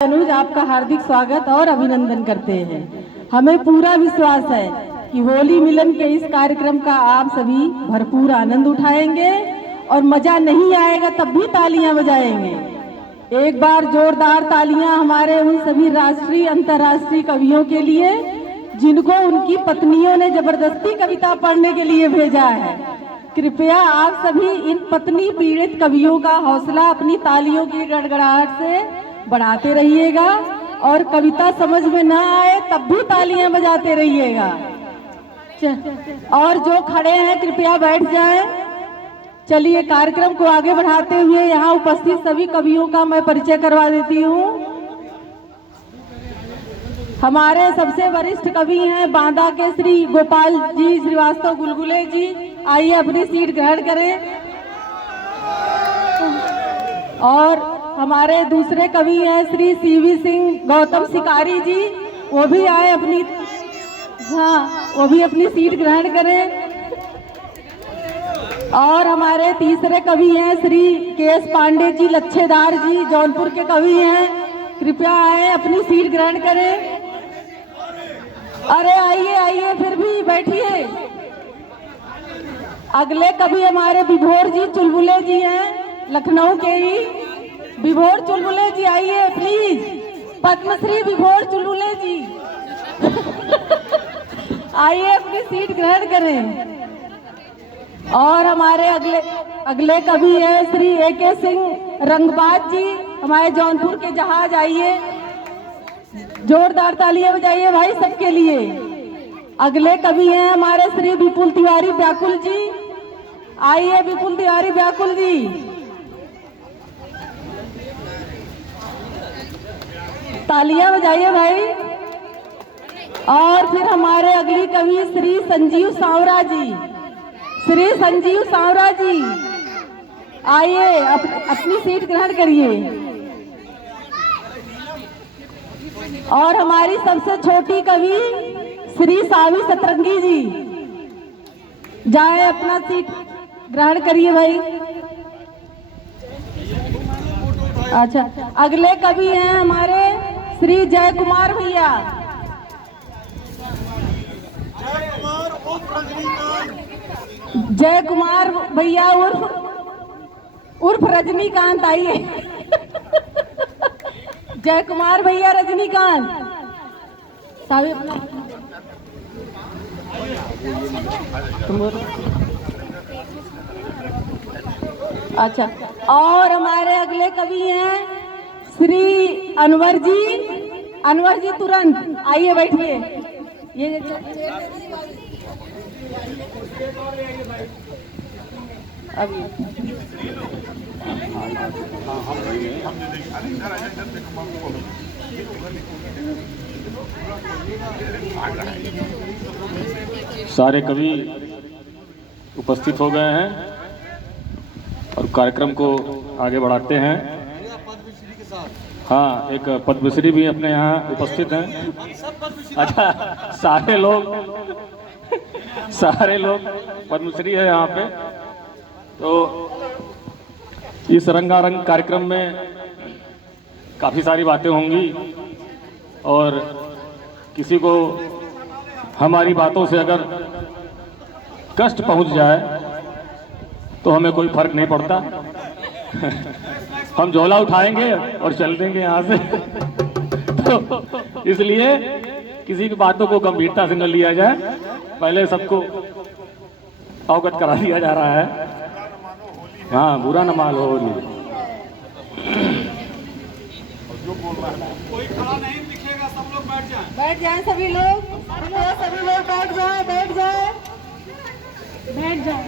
अनुज, आपका हार्दिक स्वागत और अभिनंदन करते हैं। हमें पूरा विश्वास है कि होली मिलन के इस कार्यक्रम का आप सभी भरपूर आनंद उठाएंगे और मजा नहीं आएगा तब भी तालियां बजाएंगे। एक बार जोरदार तालियां हमारे उन सभी राष्ट्रीय अंतर्राष्ट्रीय कवियों के लिए जिनको उनकी पत्नियों ने जबरदस्ती कविता पढ़ने के लिए भेजा है। कृपया आप सभी इन पत्नी पीड़ित कवियों का हौसला अपनी तालियों की गड़गड़ाहट से बढ़ाते रहिएगा और कविता समझ में ना आए तब भी तालियां बजाते रहिएगा। और जो खड़े हैं कृपया बैठ जाएं। चलिए कार्यक्रम को आगे बढ़ाते हुए यहाँ उपस्थित सभी कवियों का मैं परिचय करवा देती हूँ। हमारे सबसे वरिष्ठ कवि हैं बांदा के श्री गोपाल जी श्रीवास्तव गुलगुले जी, आइए अपनी सीट ग्रहण करें। और हमारे दूसरे कवि हैं श्री सीवी सिंह गौतम शिकारी जी, वो भी आए वो भी अपनी सीट ग्रहण करें। और हमारे तीसरे कवि हैं श्री के.एस. पांडे जी लच्छेदार जी, जौनपुर के कवि हैं, कृपया आए अपनी सीट ग्रहण करें। अरे आइए आइए, फिर भी बैठिए। अगले कवि हमारे विभोर जी चुलबुले जी हैं, लखनऊ के ही। विभोर चुलबुले जी आइए प्लीज, पद्मश्री विभोर चुलबुले जी आइए अपनी सीट ग्रहण करें। और हमारे अगले कवि हैं श्री ए.के. सिंह रंगबाज जी, हमारे जौनपुर के जहाज, आइए जोरदार तालियां बजाइए भाई सबके लिए। अगले कवि हैं हमारे श्री विपुल तिवारी व्याकुल जी, आइए विपुल तिवारी व्याकुल जी, तालियां बजाइए भाई। और फिर हमारे अगली कवि श्री संजीव सांवरा जी, श्री संजीव सांवरा जी आइए अपनी सीट ग्रहण करिए। और हमारी सबसे छोटी कवि श्री सावी सतरंगी जी, जाए अपना सीट ग्रहण करिए भाई। अच्छा, अगले कवि हैं हमारे श्री जय कुमार भैया, जय कुमार भैया उर्फ रजनीकांत, आइए जय कुमार भैया रजनीकांत सावी अपना। अच्छा, और हमारे अगले कवि हैं श्री अनवर जी तुरंत आइए बैठिए। ये अभी सारे कवि उपस्थित हो गए हैं और कार्यक्रम को आगे बढ़ाते हैं। हाँ, एक पद्मश्री भी अपने यहाँ उपस्थित हैं। अच्छा, सारे लोग पद्मश्री है यहाँ पे। तो इस रंगारंग कार्यक्रम में काफ़ी सारी बातें होंगी और किसी को हमारी बातों से अगर कष्ट पहुँच जाए तो हमें कोई फर्क नहीं पड़ता हम झोला उठाएंगे और चल देंगे यहाँ से तो इसलिए किसी की बातों को गंभीरता से न लिया जाए, पहले सबको अवगत करा दिया जा रहा है। हाँ, बुरा न मान होली। कोई खड़ा नहीं दिखेगा, सब लोग बैठ जाएं सभी लोग बैठ जाए।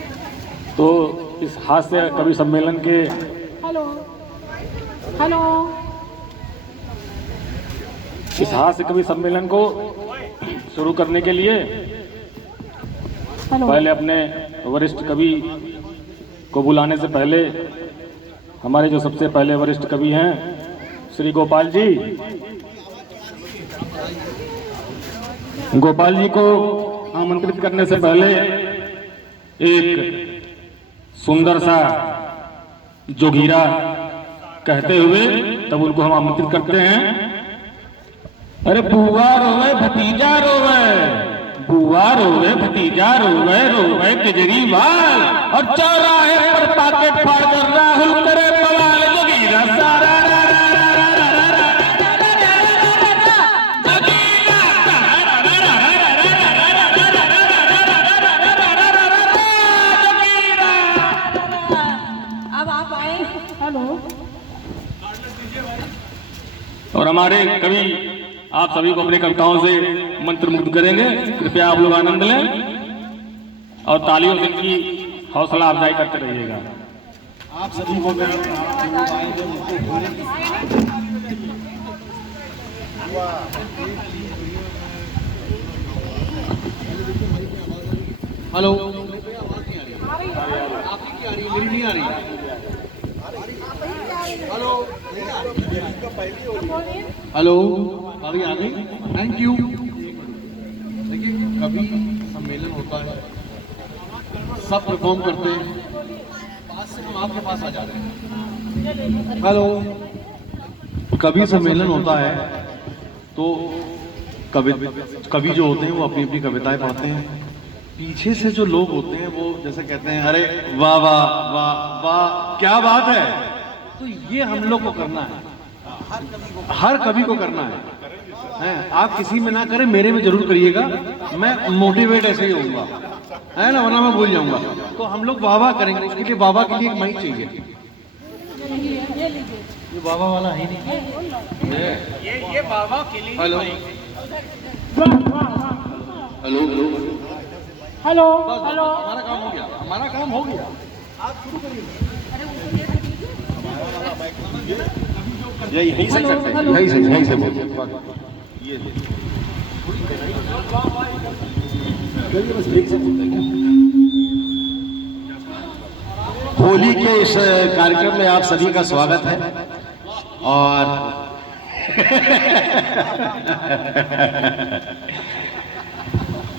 तो इस हास्य कवि सम्मेलन के हेलो इस हास्य कवि सम्मेलन को शुरू करने के लिए पहले अपने वरिष्ठ कवि को बुलाने से पहले हमारे जो सबसे पहले वरिष्ठ कवि हैं श्री गोपाल जी को आमंत्रित करने से पहले एक सुंदर सा जोगीरा कहते हुए तब उनको हम आमंत्रित करते हैं। अरे बुआ रोवे भतीजा रोवे, बुआ रोवे भतीजा रोवे, रोवे केजरीवाल और चौराहे पर पाकेट फाड़ कर राहुल करे बवाल। जोगीरा सारा और हमारे कवि आप सभी को अपनी कविताओं से मंत्रमुग्ध करेंगे। कृपया आप लोग आनंद लें और तालियों से इनकी हौसला अफजाई करते रहिएगा। आप सभी को मैं हेलो, आपकी क्या आ रही है? मेरी नहीं आ रही। हेलो हेलो, अभी आ गई। Thank you. देखिए, कभी सम्मेलन होता है, सब परफॉर्म करते हैं, बाद से हम आपके पास आ जाते हैं। हेलो, कभी सम्मेलन होता है तो कवि जो होते हैं वो अपनी अपनी कविताएं पढ़ते हैं। पीछे से जो लोग होते हैं वो जैसे कहते हैं, अरे वाह वाह वाह वाह, क्या बात है। तो ये हम लोग को करना है, हर कवि को करना है। आप किसी में ना करें, मेरे में जरूर करिएगा। मैं मोटिवेट ऐसे ही होऊंगा, है ना, वरना मैं भूल जाऊंगा। तो हम लोग वाह वाह करेंगे, उसके लिए वाह वाह के लिए एक माइक चाहिए। ये वाह वाह वाला है ही नहीं, ये वाह वाह के लिए। हेलो हेलो हेलो हेलो, हमारा काम हो गया, हमारा काम हो गया। आप शुरू करिए। यही से करते हैं, यही से बोलते हैं। ये होली के इस कार्यक्रम में आप सभी का स्वागत है। और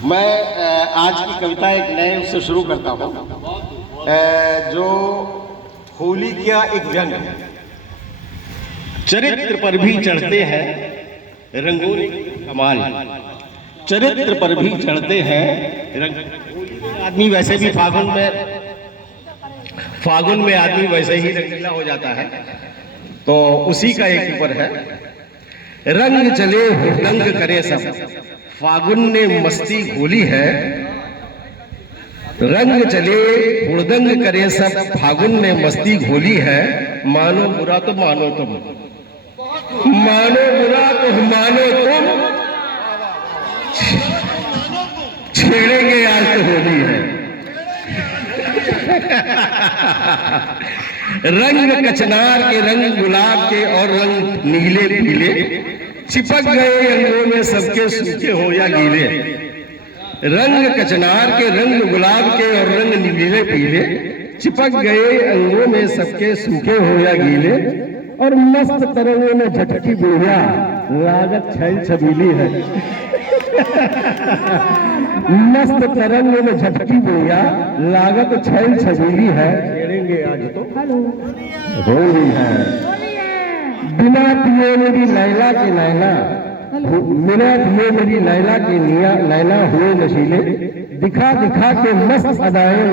मैं आज की कविता एक नए उससे शुरू करता हूँ, जो होली का एक व्यंग है। चरित्र पर भी चढ़ते हैं रंगोली कमाल, चरित्र पर भी चढ़ते हैं रंग। आदमी वैसे भी फागुन में आदमी वैसे ही रंगीला हो जाता है, तो उसी का एक ऊपर है। रंग चले हुड़दंग करे सब, फागुन ने मस्ती घोली है। रंग चले हुड़दंग करे सब, फागुन ने मस्ती घोली है। मानो बुरा तो मानो तुम, मानो बुरा तो मानो तुम, छेड़ेंगे आज तो होली है। रंग कचनार के, रंग गुलाब के और रंग नीले पीले, चिपक गए अंगों में सबके सूखे हो या गीले। रंग कचनार के, रंग गुलाब के और रंग नीले पीले, चिपक गए अंगों में सबके सूखे हो या गीले। और मस्त तरंगों में झटकी बुढ़िया, लागत छैल छबीली है। मस्त तरंगों में झटकी बुढ़िया, लागत छैल छबीली है। छेड़ेंगे आज तो होली है। बिना पिए मेरी लैला के नैना, बिना पिए मेरी लैला के नैना हुए नशीले। दिखा दिखा के मस्त अदाएं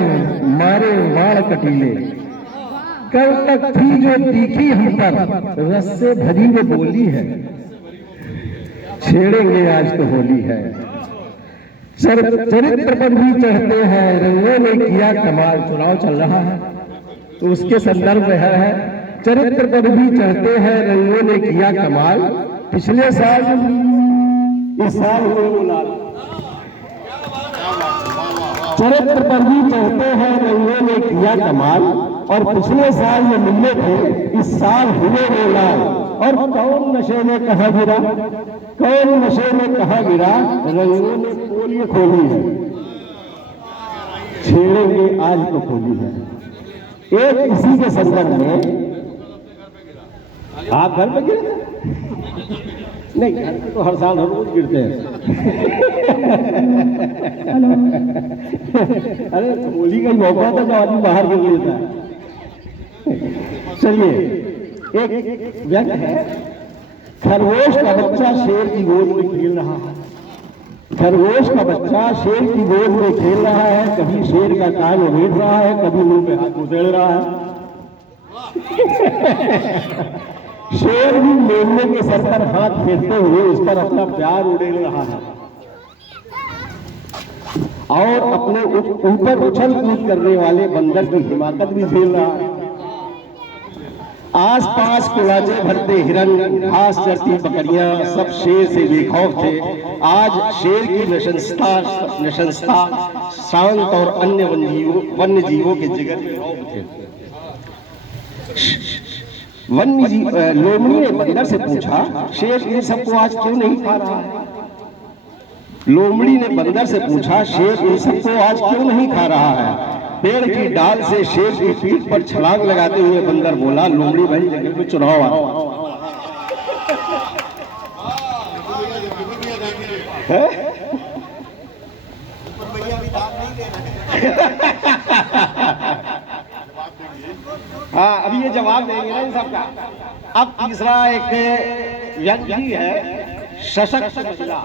मारे वाड़ कटीले। कल तक थी जो तीखी हम पर, रस से भरी वो बोली है। छेड़ेंगे आज तो होली है। चरित्र पर भी चढ़ते हैं रंगों ने किया कमाल। चुनाव चल रहा है तो उसके संदर्भ में है, चरित्र पर भी चढ़ते हैं रंगों ने किया कमाल। पिछले साल इस साल हुए वो लाल। चरित्र पर भी चढ़ते हैं रंगों ने किया कमाल, और पिछले साल में मिले थे, इस साल हुए वो लाल। और कौन नशे में कहा गिरा, कौन नशे में कहा गिरा, रंगों ने पोलियो खोली है। छेड़ेंगे आज तो खोली है। एक इसी के संदर्भ में, आप घर पे गिरे नहीं, घर पे तो हर साल हर रोज गिरते हैं। अरे होली का मौका था तो आदमी बाहर गिर लेता है। चलिए, एक व्यंग है, खरगोश का बच्चा शेर की गोद में खेल रहा है। खरगोश का बच्चा शेर की गोद में खेल रहा है, कभी शेर का कान उड़ेल रहा है, कभी मुंह पे हाथ उधेड़ रहा है। शेर भी मेमने के सर पर हाथ फेरते हुए उस पर अपना प्यार उड़ेल रहा है और अपने ऊपर उछल कूद करने वाले बंदर की हिमाकत भी झेल रहा है। आसपास कुलाचे भरते हिरन, घास चरती बकरियां सब शेर से बेखौफ थे। आज शेर की नशंसता शांत और अन्य वन्य जीवों के जिगर में रौब थे। लोमड़ी ने बंदर से पूछा, शेर इन सबको आज क्यों नहीं खा रहा है? लोमड़ी ने बंदर से पूछा, शेर इन सबको आज क्यों नहीं खा रहा है? पेड़ की डाल से शेर की पीठ पर छलांग लगाते हुए बंदर बोला, लोमड़ी भाई जंगल में चुनाव आ रहा है। हाँ, अभी ये जवाब देंगे ना इन सबका। अब तीसरा एक व्यंग भी है, सशक्त महिला।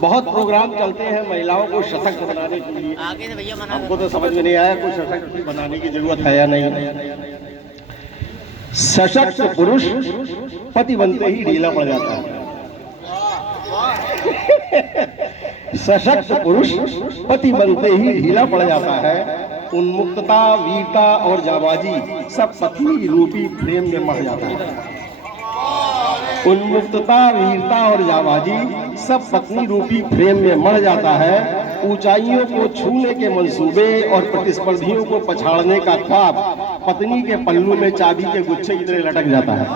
बहुत प्रोग्राम चलते हैं महिलाओं को सशक्त बनाने के लिए। हमको तो समझ में नहीं आया कोई सशक्त बनाने की जरूरत है या नहीं। सशक्त पुरुष पति बनते ही ढीला पड़ जाता है। सशक्त पुरुष पति बनते ही ढीला पड़ जाता है। उन्मुक्तता, वीरता और जाबाजी सब पत्नी रूपी प्रेम में मर जाता है। उन्मुक्तता, वीरता और जाबाजी सब पत्नी रूपी प्रेम में मर जाता है। ऊंचाइयों को छूने के मंसूबे और प्रतिस्पर्धियों को पछाड़ने का ख्वाब पत्नी के पल्लू में चाबी के गुच्छे की तरह लटक जाता है।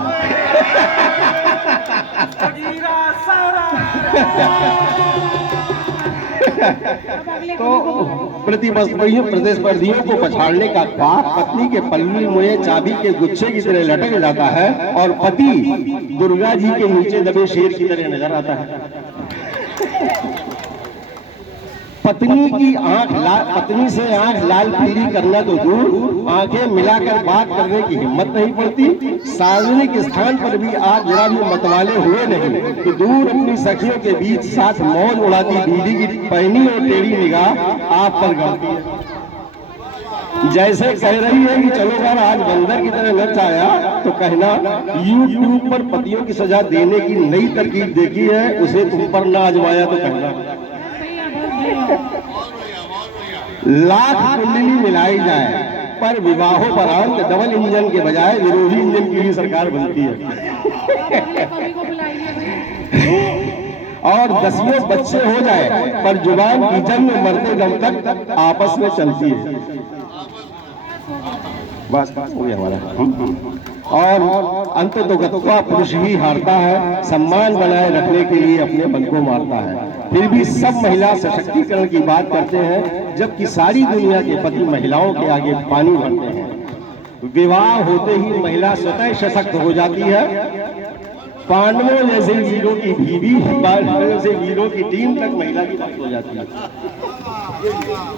तो प्रतिस्पर्धियों को पछाड़ने का ख्वाब पत्नी के पल्लू में चाबी के गुच्छे की तरह लटक जाता है और पति दुर्गा जी के नीचे दबे शेर की तरह नजर आता है। पत्नी से आंख लाल पीली करना तो दूर, आंखें मिलाकर बात करने की हिम्मत नहीं पड़ती। सार्वजनिक स्थान पर भी आज जरा भी मतवाले हुए नहीं कि दूर अपनी सखियों के बीच साथ मौज उड़ाती बीवी की पैनी और टेढ़ी निगाह आप पर गड़ती है। जैसे कह रही है कि चलो यार आज बंदर की तरह नच आया, तो कहना YouTube पर पतियों की सजा देने की नई तरकीब देखी है, उसे तुम पर ना आजमाया तो कहना। लाख कुंडली मिलाई जाए पर विवाहों पर अंत डबल इंजन के बजाय विरोधी इंजन की ही सरकार बनती है। और 10वें बच्चे हो जाए पर जुबान की जंग में मरते दम तक आपस में चलती है। बस हो गया हमारा। और अंत तो गतवा पुरुष ही हारता है, सम्मान बनाए रखने के लिए अपने बल को मारता है। फिर भी सब महिला सशक्तिकरण की बात करते हैं, जबकि सारी दुनिया के पति महिलाओं के आगे पानी भरते हैं। विवाह होते ही महिला स्वतः सशक्त हो जाती है। पांडवों जैसे वीरों की बीवी, जैसे वीरों की टीम तक महिला की बात हो जाती है।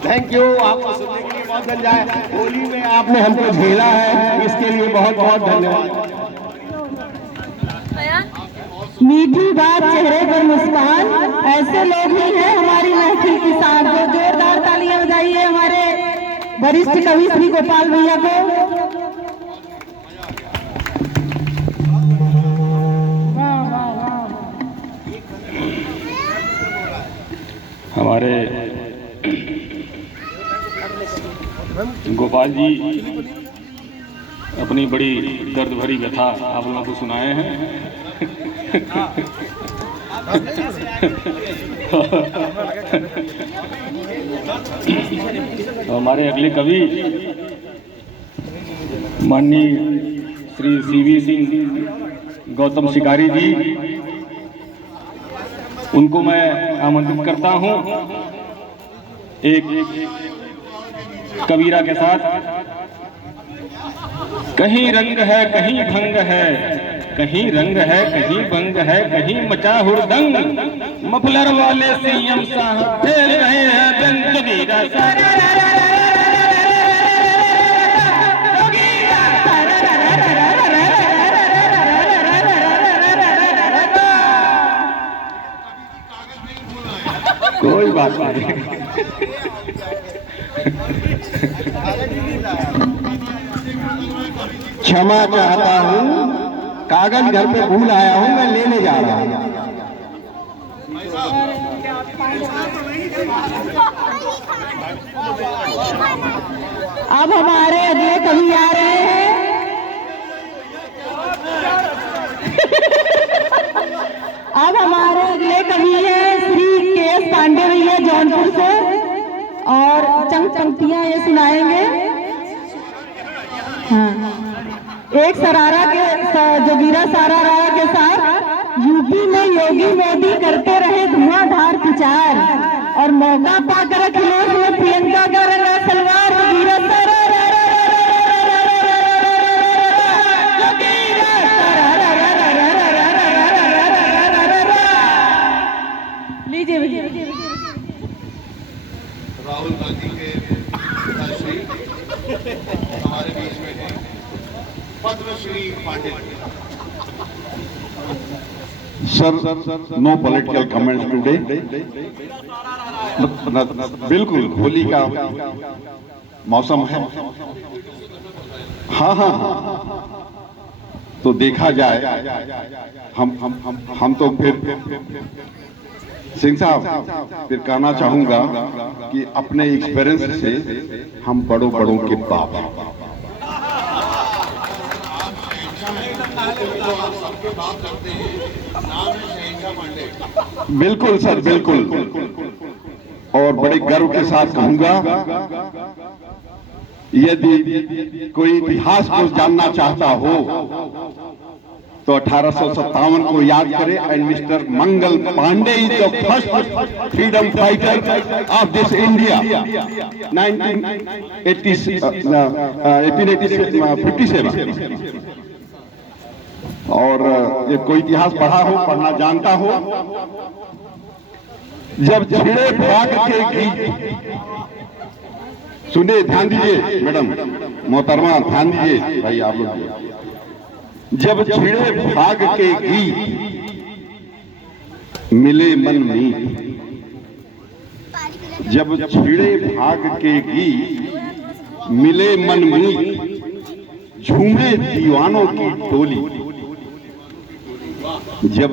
थैंक यू, आपको सुनने के लिए बहुत धन्यवाद। होली में आपने हमको झेला है, इसके लिए बहुत बहुत धन्यवाद। मीठी बात, चेहरे पर मुस्कान, ऐसे लोग ही हैं हमारी महफिल की शान। तो जोरदार तालियां बजाइए हमारे वरिष्ठ कवि श्री गोपाल भैया को। हमारे गोपाल जी अपनी बड़ी दर्द भरी व्यथा आप लोगों को सुनाए हैं। तो हमारे अगले कवि माननीय श्री CV सिंह गौतम शिकारी जी, उनको मैं आमंत्रित करता हूं एक कबीरा के साथ। कहीं रंग है कहीं भंग है, कहीं रंग है कहीं भंग है, कहीं मचा हुड़दंग, मफलर वाले सीएम साहब खेल रहे हैं रंग कबीरा। कोई बात नहीं। क्षमा चाहता हूँ, कागज घर पे भूल आया हूँ, मैं लेने जा रहा हूँ। अब हमारे अगले कवि आ रहे हैं। अब हमारे अगले कवि हैं श्री के.एस. पांडे भैया जौनपुर से, और चंद पंक्तियां ये सुनाएंगे। हाँ, एक सरारा के जोगिरा सारारा के साथ यूपी में योगी मोदी करते रहे धुआंधार प्रचार, और मौका पाकर अखिलेश में प्रियंका का रंगा सलवार। जोगिरा लीजिए भैया। राहुल गांधी के पिताश्री हमारे बीच में हैं, Padmashri Pandey. Sir, no political comments today. बिल्कुल होली का मौसम है। हाँ हाँ हाँ, तो देखा जाए, हम तो फिर सिंह साहब फिर कहना चाहूंगा कि अपने एक्सपीरियंस से हम बड़ों के बाप हैं। बिल्कुल सर, बिल्कुल। और बड़े गर्व के साथ कहूंगा, यदि कोई इतिहास को जानना चाहता हो तो 1857 को याद करें, and mister Mangal Pandey is the first freedom fighter of this India. 1857। और ये कोई इतिहास पढ़ा हो, पढ़ना जानता हो, जब छिड़े भाग के गीत, सुनिए, ध्यान दीजिए मैडम मोहतरमा, ध्यान दीजिए भाई आप लोग। जब छिड़े भाग के गीत मिले मन मीत, जब छिड़े भाग के गीत मिले मन मीत, झूमे दीवानों की टोली। जब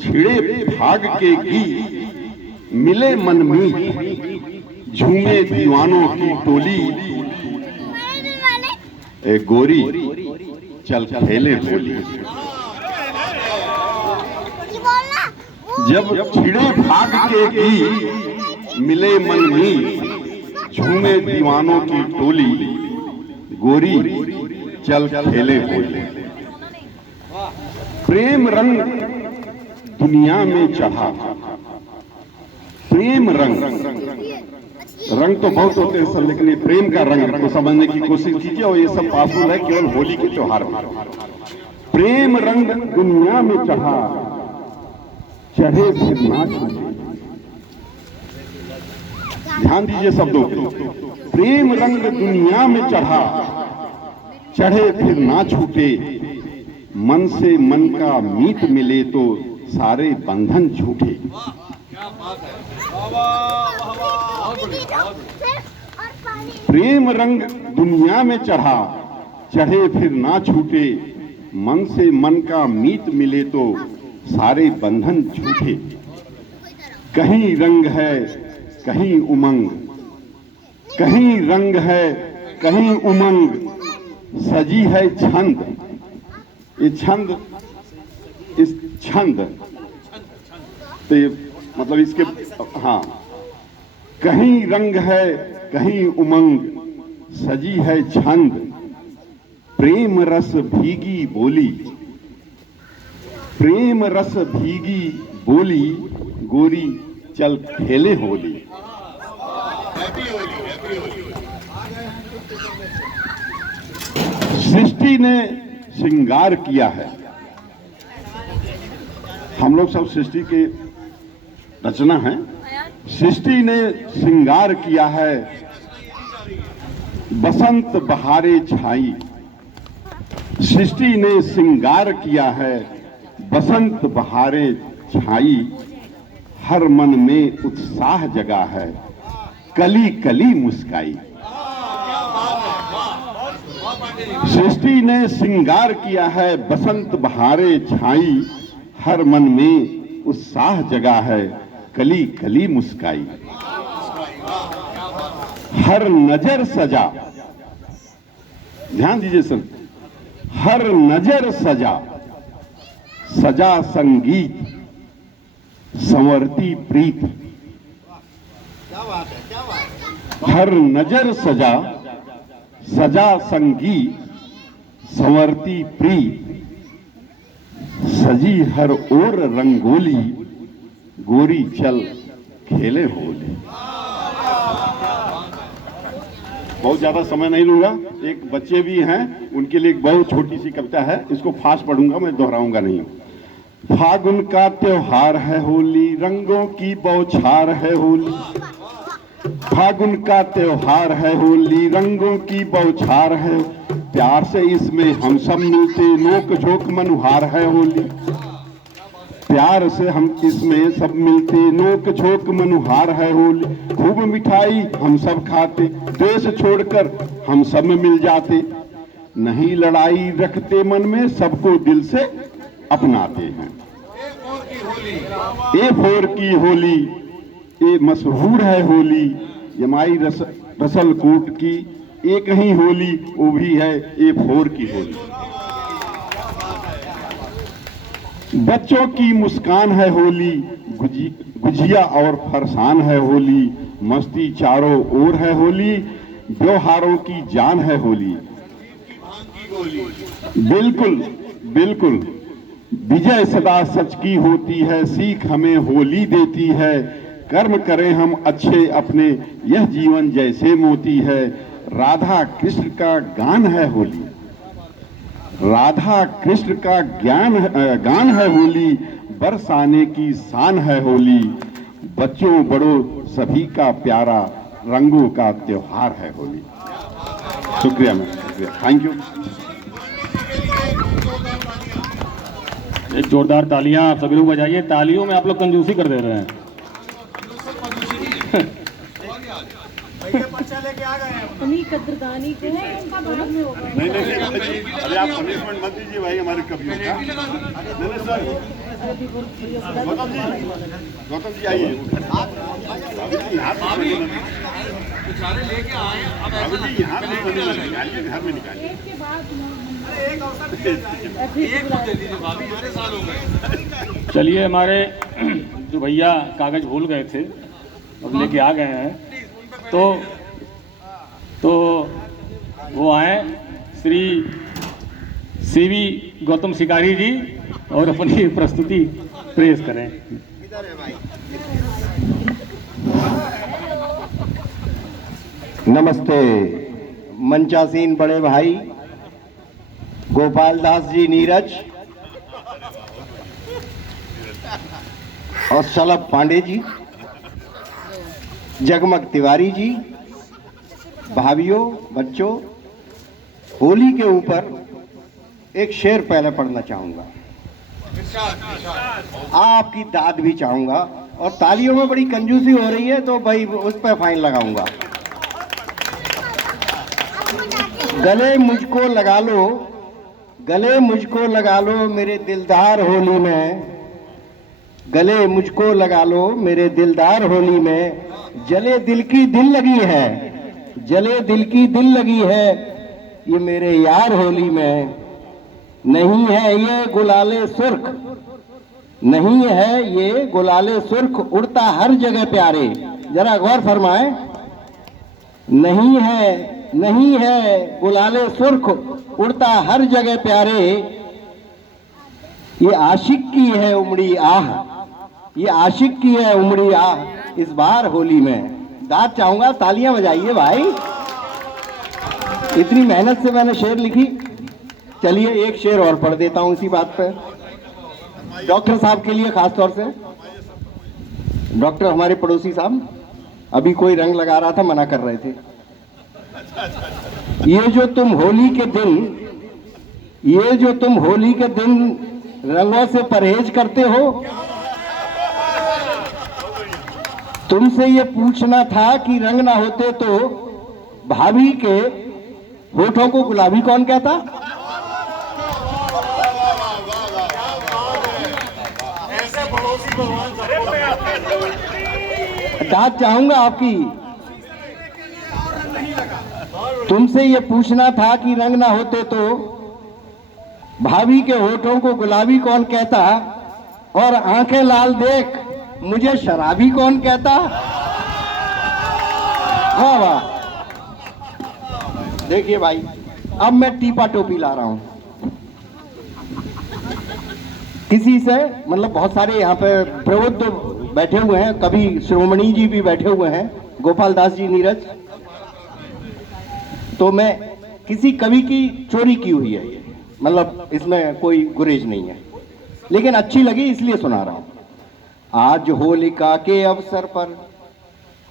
छिड़े भाग के गीत मिले मन मीत, झूमे दीवानों की टोली। ए गोरी चल खेले होली। जब छिड़े भाग के गीत मिले मन मीत, झूमे दीवानों की टोली। गोरी चल खेले होली। प्रेम रंग दुनिया में चढ़ा, प्रेम रंग, रंग तो बहुत होते हैं सर, लेकिन ये प्रेम का रंग को समझने की कोशिश कीजिए, और ये सब पॉसिबल है केवल होली के त्योहार में। प्रेम रंग दुनिया में चढ़ा, चढ़े फिर ना छूटे। ध्यान दीजिए शब्दों को। प्रेम रंग दुनिया में चढ़ा, चढ़े फिर ना छूटे। मन से मन का मीत मिले तो सारे बंधन झूठे। प्रेम रंग दुनिया में चढ़ा, चढ़े फिर ना छूटे। मन से मन का मीत मिले तो सारे बंधन झूठे। कहीं रंग है कहीं उमंग, कहीं रंग है कहीं उमंग, सजी है छंद। ये छंद, इस छंद तो ये मतलब इसके, हाँ, कहीं रंग है कहीं उमंग, सजी है छंद। प्रेम रस भीगी बोली, प्रेम रस भीगी बोली। गोरी चल खेले होली। सृष्टि ने श्रृंगार किया है। हम लोग सब सृष्टि के रचना है। सृष्टि ने श्रृंगार किया है, बसंत बहारे छाई। सृष्टि ने श्रृंगार किया है, बसंत बहारे छाई। हर मन में उत्साह जगा है, कली कली मुस्काई। सृष्टि ने श्रृंगार किया है, बसंत बहारे छाई, हर मन में उत्साह जगा है, कली कली मुस्काई। हर नजर सजा, ध्यान दीजिए सर, हर नजर सजा, सजा संगीत, संवरती प्रीत। क्या बात है, क्या बात है। हर नजर सजा, सजा संगीत, संवरती प्रीत, सजी हर ओर रंगोली, गोरी चल खेले होली। बहुत ज्यादा समय नहीं लूंगा, एक बच्चे भी हैं, उनके लिए एक बहुत छोटी सी कविता है, इसको फास्ट पढ़ूंगा, मैं दोहराऊंगा नहीं। फागुन का त्योहार है होली, रंगों की बौछार है होली। फागुन का त्योहार है होली, रंगों की बौछार है, प्यार से इसमें हम सब मिलते, नोक झोंक मनुहार है होली। प्यार से हम इसमें सब मिलते, नोक झोंक मनुहार है होली। खूब मिठाई हम सब खाते, देश छोड़कर हम सब में मिल जाते, नहीं लड़ाई रखते मन में, सबको दिल से अपनाते हैं। A4 की होली, ये मशहूर है होली, यमाई रसलकोट की एक ही होली, वो भी है A4 की होली। बच्चों की मुस्कान है होली, गुजिया और फरसान है होली, मस्ती चारों ओर है होली, त्योहारों की जान है होली। बिल्कुल बिल्कुल, विजय सदा सच की होती है, सीख हमें होली देती है, कर्म करें हम अच्छे अपने, यह जीवन जैसे मोती है। राधा कृष्ण का गान है होली, राधा कृष्ण का गान है होली, बरसाने की शान है होली, बच्चों बड़ों सभी का प्यारा, रंगों का त्योहार है होली। शुक्रिया मैम, शुक्रिया, थैंक यू। एक जोरदार तालियां आप सभी लोग बजाइए। तालियों में आप लोग कंजूसी कर दे रहे हैं। अपनी कद्रदानी को उनका बाद में होगा। नहीं, अरे आप पनिशमेंट मत दीजिए भाई हमारे कवियों का। नहीं सर, गौतम जी आइए। घर में निकालिए। चलिए, हमारे जो भैया कागज भूल गए थे और लेके आ गए हैं, तो वो आए श्री CV गौतम शिकारी जी और अपनी प्रस्तुति पेश करें। नमस्ते। मंचासीन बड़े भाई गोपाल दास जी नीरज और सलभ पांडे जी, जगमग तिवारी जी, भाभियों, बच्चों, होली के ऊपर एक शेर पहले पढ़ना चाहूंगा, आपकी दाद भी चाहूंगा, और तालियों में बड़ी कंजूसी हो रही है तो भाई उस पर फाइन लगाऊंगा। गले मुझको लगा लो, गले मुझको लगा लो मेरे दिलदार होली में, गले मुझको लगा लो मेरे दिलदार होली में, जले दिल की दिल लगी है, जले दिल की दिल लगी है, ये मेरे यार होली में। नहीं है ये गुलाले सुर्ख, नहीं है ये गुलाले सुर्ख, उड़ता हर जगह प्यारे। जरा गौर फरमाए, नहीं है गुलाले सुर्ख, उड़ता हर जगह प्यारे, ये आशिक की है उमड़ी आह, ये आशिक की है उमड़ी आह इस बार होली में। दाद चाहूंगा, तालियां बजाइए भाई, इतनी मेहनत से मैंने शेर लिखी। चलिए एक शेर और पढ़ देता हूं इसी बात पे, डॉक्टर साहब के लिए खास तौर से। डॉक्टर हमारे पड़ोसी साहब अभी कोई रंग लगा रहा था, मना कर रहे थे। ये जो तुम होली के दिन, ये जो तुम होली के दिन रंगों से परहेज करते हो, तुमसे ये पूछना था कि रंग ना होते तो भाभी के होठों को गुलाबी कौन कहता? दाद चाहूंगा आपकी। तुमसे ये पूछना था कि रंग ना होते तो भाभी के होठों को गुलाबी कौन कहता, और आंखें लाल देख मुझे शराबी कौन कहता? वाह वाह। देखिए भाई, अब मैं टीपा टोपी ला रहा हूं। किसी से मतलब बहुत सारे यहाँ पे प्रबुद्ध बैठे हुए हैं, कभी शिरोमणि जी भी बैठे हुए हैं, गोपाल दास जी नीरज। तो मैं किसी कवि की चोरी की हुई है, मतलब इसमें कोई गुरेज नहीं है, लेकिन अच्छी लगी इसलिए सुना रहा हूं। आज होलिका के अवसर पर,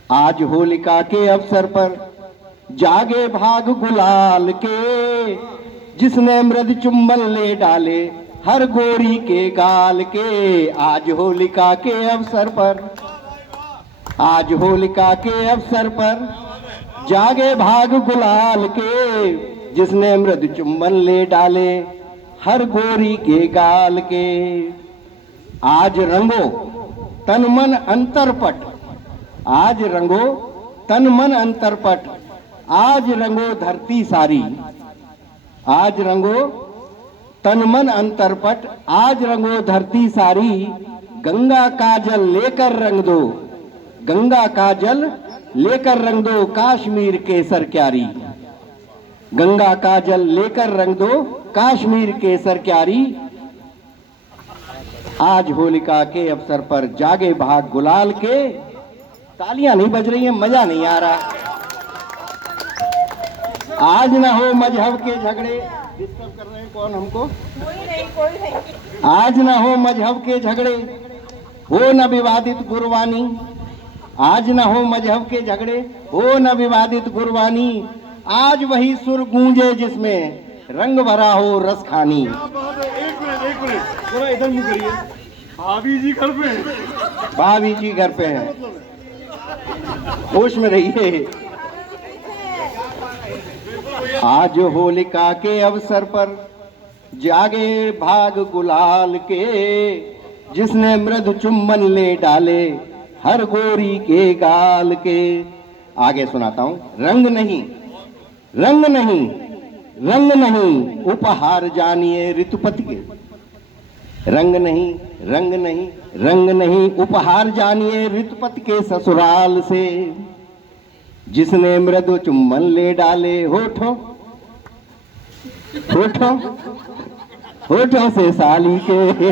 आज होलिका के अवसर पर जागे भाग गुलाल के, जिसने मृद चुंबन ले डाले हर गोरी के गाल के। आज होलिका के अवसर पर, आज होलिका के अवसर पर जागे भाग गुलाल के, जिसने मृद चुंबन ले डाले हर गोरी के गाल के। आज रंगो तन मन अंतरपट, आज रंगो तन मन अंतरपट, आज रंगो धरती सारी, आज रंगो तन मन अंतरपट, आज रंगो धरती सारी। गंगा का जल लेकर रंग दो, गंगा का जल लेकर रंग दो काश्मीर केसर क्यारी, गंगा का जल लेकर रंग दो काश्मीर केसर क्यारी। आज होलिका के अवसर पर जागे भाग गुलाल के। तालियां नहीं बज रही हैं, मजा नहीं आ रहा। आज ना हो मजहब के झगड़े, डिस्टर्ब कर रहे हैं कौन हमको? कोई नहीं। आज ना हो मजहब के झगड़े, हो न विवादित गुरबानी, आज न हो मजहब के झगड़े, हो न विवादित गुरबानी। आज वही सुर गूंजे जिसमें रंग भरा हो रस खानी। एक मिनट थोड़ा इधर मुंह करिए। भाभी जी घर पे हैं, भाभी जी घर पे हैं, होश में रहिए। आज होलिका के अवसर पर जागे भाग गुलाल के, जिसने मृदु चुंबन ले डाले हर गोरी के गाल के। आगे सुनाता हूं। रंग नहीं, रंग नहीं, रंग नहीं उपहार जानिए ऋतुपति के, रंग नहीं, रंग नहीं, रंग नहीं उपहार जानिए ऋतुपति के ससुराल से, जिसने मृदु चुंबन ले डाले होठों, होठों, होठों से साली के।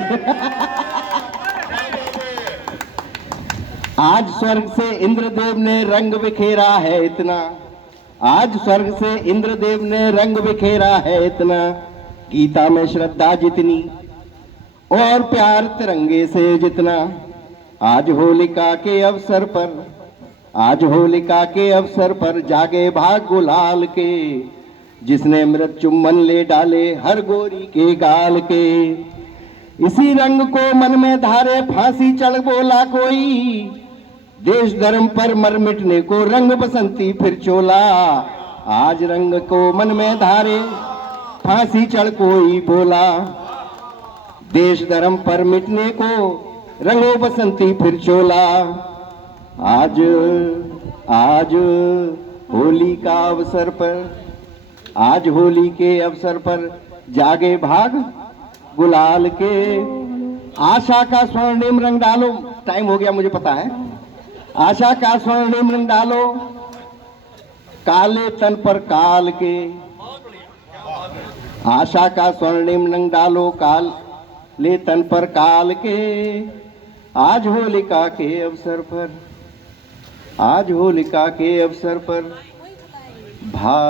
आज स्वर्ग से इंद्रदेव ने रंग बिखेरा है इतना, आज स्वर्ग से इंद्रदेव ने रंग बिखेरा है इतना। गीता में श्रद्धा जितनी और प्यार तिरंगे से जितना। आज होलिका के अवसर पर, आज होलिका के अवसर पर जागे भाग गुलाल के, जिसने मृत चुम्बन ले डाले हर गोरी के गाल के। इसी रंग को मन में धारे फांसी चढ़ बोला कोई, देश धर्म पर मर मिटने को रंग बसंती फिर चोला। आज रंग को मन में धारे फांसी चढ़ कोई बोला, देश धर्म पर मिटने को रंगो बसंती फिर चोला। आज आज होली का अवसर पर, आज होली के अवसर पर जागे भाग गुलाल के। आशा का स्वर्णिम रंग डालो, टाइम हो गया मुझे पता है। आशा का स्वर्णिम रंग डालो काले तन पर काल के, आशा का स्वर्णिम रंग डालो काले तन पर काल के। आज होलिका के अवसर पर, आज होलिका के अवसर पर भागे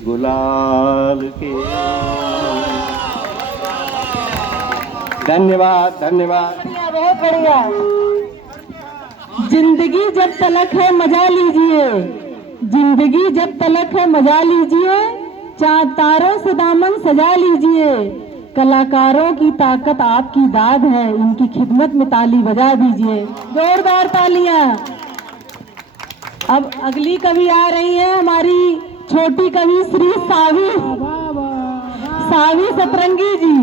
गुलाल के। धन्यवाद, धन्यवाद। बहुत बढ़िया। जिंदगी जब तलक है मजा लीजिए, जिंदगी जब तलक है मजा लीजिए, चांद तारों से दामन सजा लीजिए। कलाकारों की ताकत आपकी दाद है, इनकी खिदमत में ताली बजा दीजिए, जोरदार तालियां। अब अगली कवि आ रही है हमारी छोटी कवि श्री सावी सतरंगी जी।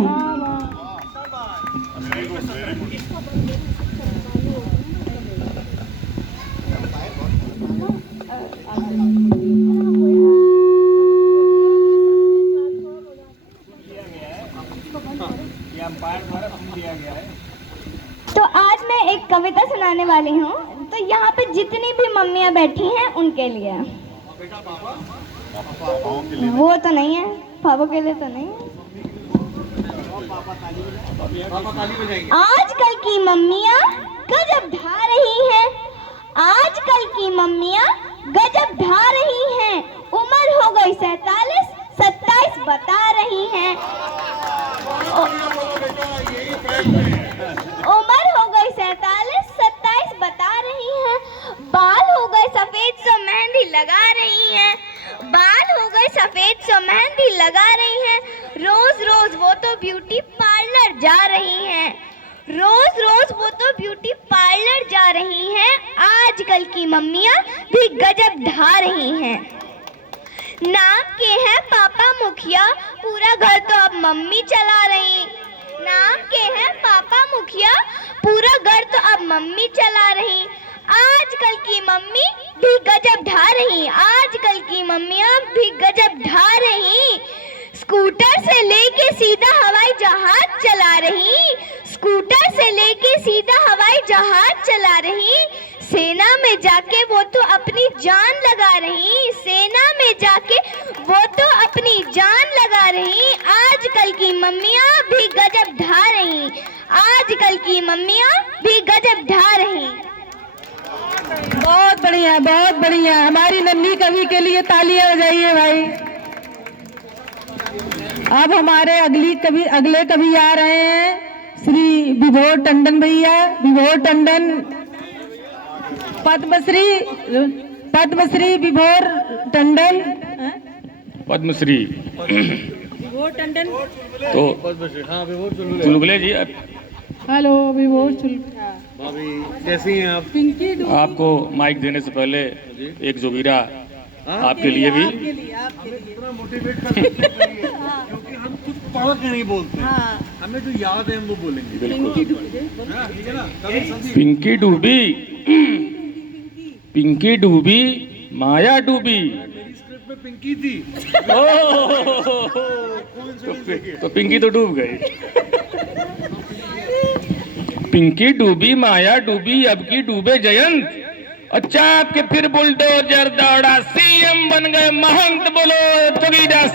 तो आज मैं एक कविता सुनाने वाली हूँ। तो यहाँ पे जितनी भी मम्मियाँ बैठी हैं उनके लिए। वो तो नहीं है, पापा के लिए तो नहीं है। आजकल की मम्मियाँ गजब ढा रही हैं, आजकल की मम्मियाँ गजब ढा रही हैं। उम्र हो गई 47, 27 बता रही हैं। उम्र हो गई 47, 27 बता रही हैं। बाल हो गए सफेद सो मेहंदी लगा रही हैं। बाल हो गए सफेद सो मेहंदी लगा रही हैं। रोज रोज वो तो ब्यूटी पार्लर जा रही हैं। रोज रोज वो तो ब्यूटी पार्लर जा रही हैं। आजकल की मम्मियाँ भी गजब ढा रही हैं। नाम के हैं पापा मुखिया, पूरा घर तो अब मम्मी चला रही। नाम के हैं पापा मुखिया, पूरा घर तो अब मम्मी चला रही। आजकल की मम्मी भी गजब ढा रही, आजकल की मम्मियाँ भी गजब ढा रही। स्कूटर से लेके सीधा हवाई जहाज चला रही। स्कूटर से लेके सीधा हवाई जहाज चला रही। सेना में जाके वो तो अपनी जान लगा रही। सेना में जाके वो तो अपनी जान लगा रही। आजकल की मम्मियाँ भी गजब ढा रही। आजकल की मम्मियाँ भी गजब ढा रही। बहुत बढ़िया, बहुत बढ़िया। हमारी नन्ही कवि के लिए तालियां बजाइए भाई। अब हमारे अगले कवि आ रहे हैं श्री विभोर टंडन भैया। विभोर टंडन पद्मश्री विभोर टंडन। पद्मश्री विभोर टंडन तो चुलबुले जी, हेलो विभोर भाभी कैसी हैं आप? आपको माइक देने से पहले एक जोगिरा आपके लिए भी। इतना मोटिवेट करते क्योंकि हम कुछ पढ़ के नहीं बोलते, हमें जो याद है हम वो बोलेंगे। हाँ, ठीक है ना? पिंकी डूबी, पिंकी डूबी माया डूबी। मेरी स्क्रिप्ट में पिंकी थी। तो पिंकी तो डूब गई। पिंकी डूबी माया डूबी, अब की डूबे जयंत। अच्छा आपके फिर बुलडोजर दौड़ा, सीएम बन गए महंत। बोलो जोगिरा